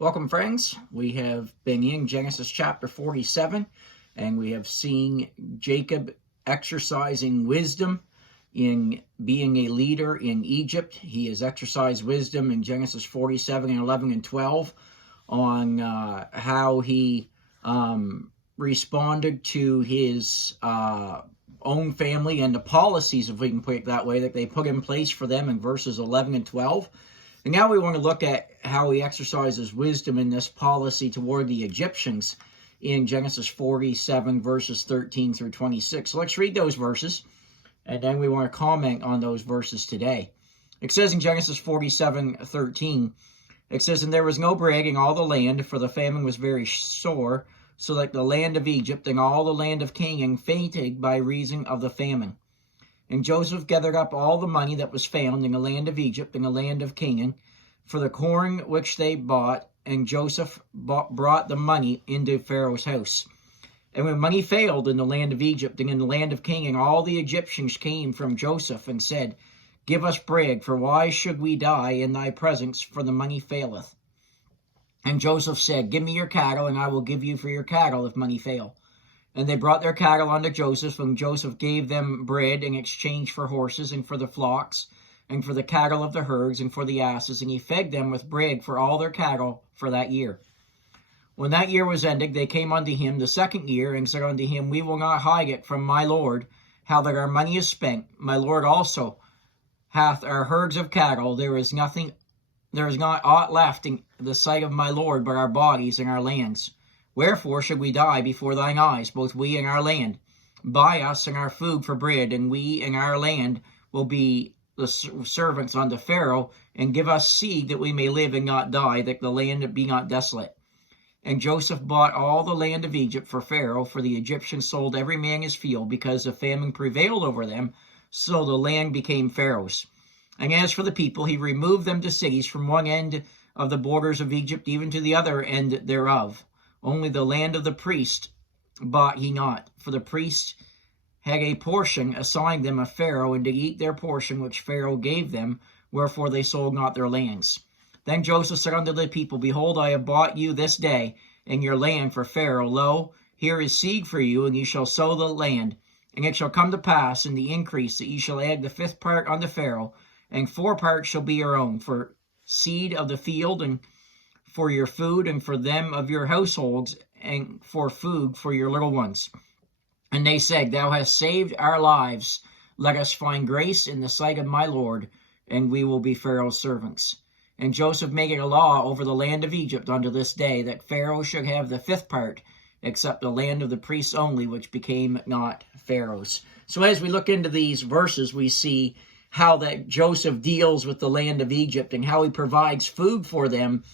Welcome, friends. We have been in Genesis chapter 47, and we have seen Jacob exercising wisdom in being a leader in Egypt. He has exercised wisdom in Genesis 47 and 11 and 12 on how he responded to his own family and the policies, if we can put it that way, that they put in place for them in verses 11 and 12. And now we want to look at how he exercises wisdom in this policy toward the Egyptians in Genesis 47, verses 13 through 26. So let's read those verses, and then we want to comment on those verses today. It says in Genesis 47:13, it says, "And there was no bread in all the land, for the famine was very sore, so that the land of Egypt and all the land of Canaan fainted by reason of the famine. And Joseph gathered up all the money that was found in the land of Egypt and the land of Canaan for the corn which they bought, and Joseph brought the money into Pharaoh's house. And when money failed in the land of Egypt and in the land of Canaan, all the Egyptians came from Joseph and said, 'Give us bread, for why should we die in thy presence, for the money faileth?' And Joseph said, 'Give me your cattle, and I will give you for your cattle if money fail.' And they brought their cattle unto Joseph, and Joseph gave them bread in exchange for horses, and for the flocks, and for the cattle of the herds, and for the asses, and he fed them with bread for all their cattle for that year. When that year was ended, they came unto him the second year, and said unto him, 'We will not hide it from my lord, how that our money is spent. My lord also hath our herds of cattle. There is not aught left in the sight of my lord but our bodies and our lands. Wherefore should we die before thine eyes, both we and our land? Buy us and our food for bread, and we and our land will be the servants unto Pharaoh, and give us seed that we may live and not die, that the land be not desolate.' And Joseph bought all the land of Egypt for Pharaoh, for the Egyptians sold every man his field, because the famine prevailed over them, so the land became Pharaoh's. And as for the people, he removed them to cities from one end of the borders of Egypt even to the other end thereof. Only the land of the priest bought he not, for the priests had a portion assigned them of Pharaoh, and did eat their portion which Pharaoh gave them, wherefore they sold not their lands. Then Joseph said unto the people, Behold, I have bought you this day and your land for Pharaoh. Lo, here is seed for you, and ye shall sow the land. And it shall come to pass in the increase that ye shall add the fifth part unto Pharaoh, and 4 parts shall be your own, for seed of the field, and for your food, and for them of your households, and for food for your little ones.' And they said, Thou hast saved our lives. Let us find grace in the sight of my Lord, and we will be Pharaoh's servants. And Joseph made it a law over the land of Egypt unto this day, that Pharaoh should have the 5th part, except the land of the priests only, which became not Pharaoh's." So as we look into these verses, we see how that Joseph deals with the land of Egypt and how he provides food for them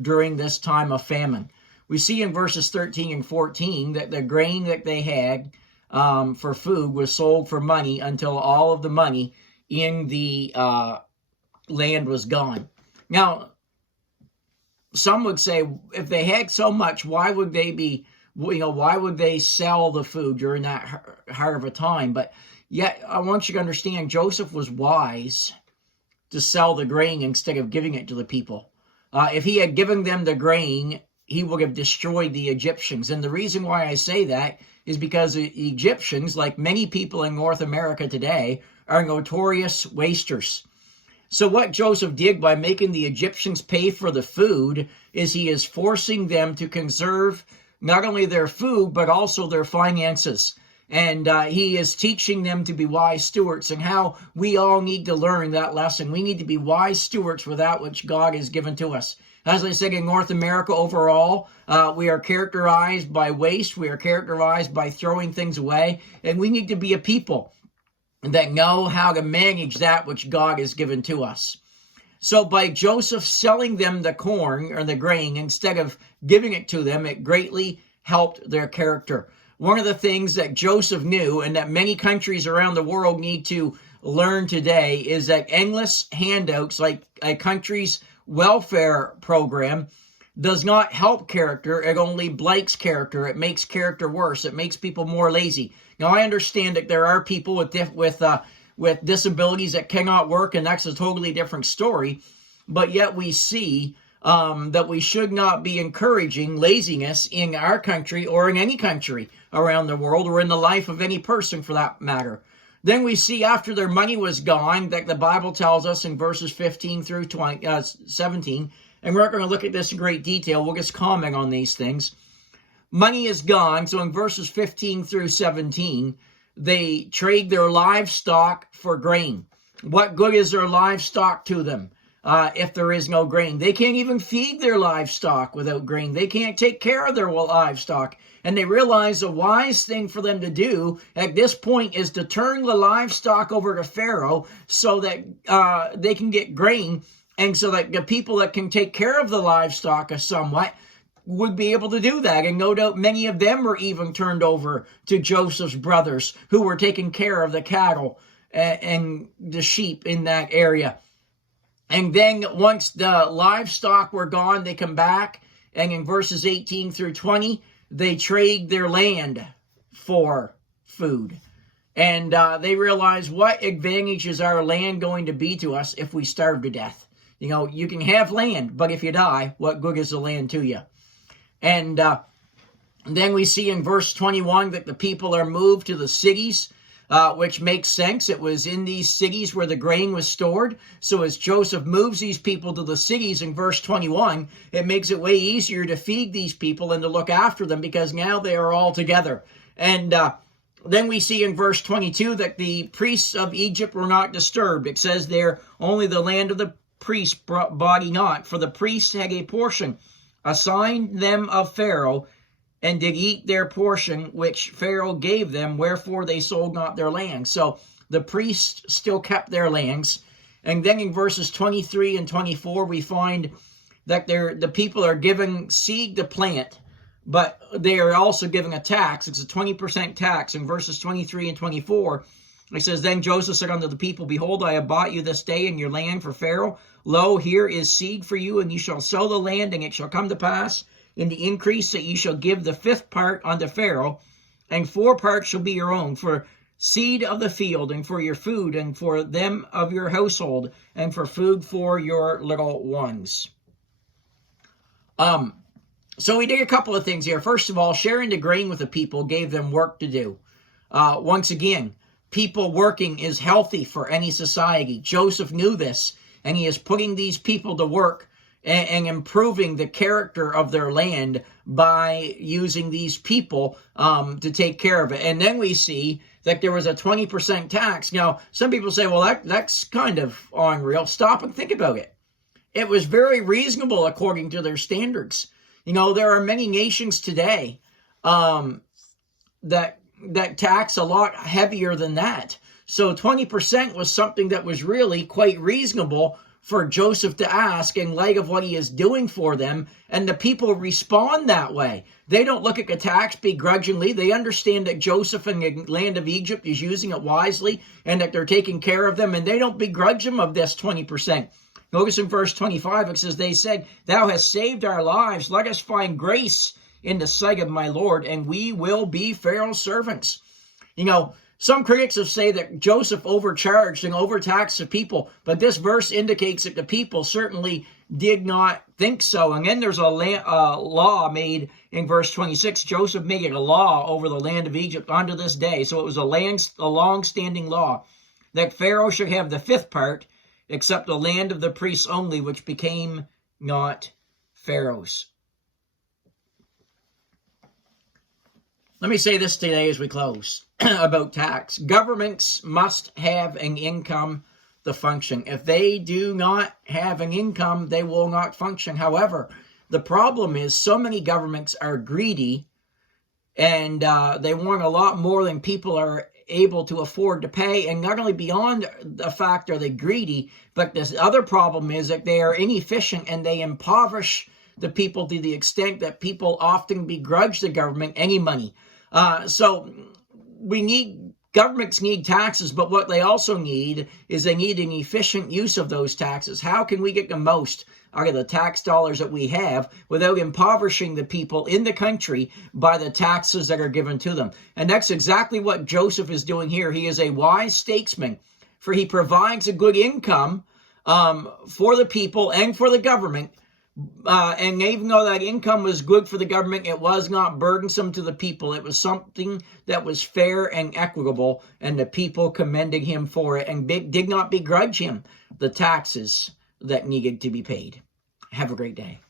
during this time of famine. We see in verses 13 and 14 that the grain that they had for food was sold for money until all of the money in the land was gone. Now, some would say, if they had so much, why would they sell the food during that hard of a time? But yet, I want you to understand, Joseph was wise to sell the grain instead of giving it to the people. If he had given them the grain, he would have destroyed the Egyptians. And the reason why I say that is because the Egyptians, like many people in North America today, are notorious wasters. So what Joseph did by making the Egyptians pay for the food is he is forcing them to conserve not only their food, but also their finances. And he is teaching them to be wise stewards, and how we all need to learn that lesson. We need to be wise stewards for that which God has given to us. As I said, in North America overall, we are characterized by waste. We are characterized by throwing things away. And we need to be a people that know how to manage that which God has given to us. So by Joseph selling them the corn or the grain instead of giving it to them, it greatly helped their character. One of the things that Joseph knew, and that many countries around the world need to learn today, is that endless handouts, like a country's welfare program, does not help character. It only blanks character. It makes character worse. It makes people more lazy. Now, I understand that there are people with disabilities that cannot work, and that's a totally different story. But yet we see that we should not be encouraging laziness in our country or in any country around the world or in the life of any person for that matter. Then we see after their money was gone that the Bible tells us in verses 15 through 17, and we're not going to look at this in great detail. We'll just comment on these things. Money is gone. So in verses 15 through 17, they trade their livestock for grain. What good is their livestock to them if there is no grain? They can't even feed their livestock without grain. They can't take care of their livestock. And they realize the wise thing for them to do at this point is to turn the livestock over to Pharaoh so that they can get grain, and so that the people that can take care of the livestock somewhat would be able to do that. And no doubt many of them were even turned over to Joseph's brothers, who were taking care of the cattle and the sheep in that area. And then once the livestock were gone, they come back, and in verses 18 through 20, they trade their land for food. And they realize, what advantage is our land going to be to us if we starve to death? You know, you can have land, but if you die, what good is the land to you? And then we see in verse 21 that the people are moved to the cities, which makes sense. It was in these cities where the grain was stored. So as Joseph moves these people to the cities in verse 21, it makes it way easier to feed these people and to look after them, because now they are all together. And then we see in verse 22 that the priests of Egypt were not disturbed. It says there, only the land of the priests body not, for the priests had a portion assigned them of Pharaoh, and did eat their portion which Pharaoh gave them, wherefore they sold not their land. So the priests still kept their lands. And then in verses 23 and 24, we find that the people are given seed to plant, but they are also given a tax. It's a 20% tax. In verses 23 and 24, it says, then Joseph said unto the people, behold, I have bought you this day in your land for Pharaoh. Lo, here is seed for you, and you shall sow the land, and it shall come to pass in the increase that you shall give the 5th part unto Pharaoh, and 4 parts shall be your own, for seed of the field, and for your food, and for them of your household, and for food for your little ones. So we did a couple of things here. First of all, sharing the grain with the people gave them work to do. Once again, people working is healthy for any society. Joseph knew this, and he is putting these people to work and improving the character of their land by using these people to take care of it. And then we see that there was a 20% tax. Now, some people say, well, that's kind of unreal. Stop and think about it. It was very reasonable according to their standards. You know, there are many nations today that tax a lot heavier than that. So 20% was something that was really quite reasonable for Joseph to ask in light of what he is doing for them, and the people respond that way. They don't look at the tax begrudgingly. They understand that Joseph in the land of Egypt is using it wisely and that they're taking care of them, and they don't begrudge him of this 20%. Notice in verse 25, it says, they said, thou hast saved our lives. Let us find grace in the sight of my Lord, and we will be Pharaoh's servants. You know, some critics have said that Joseph overcharged and overtaxed the people, but this verse indicates that the people certainly did not think so. And then there's a law made in verse 26. Joseph made it a law over the land of Egypt unto this day. So it was a long-standing law that Pharaoh should have the 5th part, except the land of the priests only, which became not Pharaoh's. Let me say this today as we close about tax. Governments must have an income to function. If they do not have an income, they will not function. However, the problem is so many governments are greedy, and they want a lot more than people are able to afford to pay. And not only beyond the fact are they greedy, but this other problem is that they are inefficient and they impoverish the people to the extent that people often begrudge the government any money. So governments need taxes, but what they also need is they need an efficient use of those taxes. How can we get the most out of the tax dollars that we have without impoverishing the people in the country by the taxes that are given to them? And that's exactly what Joseph is doing here. He is a wise statesman, for he provides a good income for the people and for the government, And even though that income was good for the government, it was not burdensome to the people. It was something that was fair and equitable, and the people commended him for it and did not begrudge him the taxes that needed to be paid. Have a great day.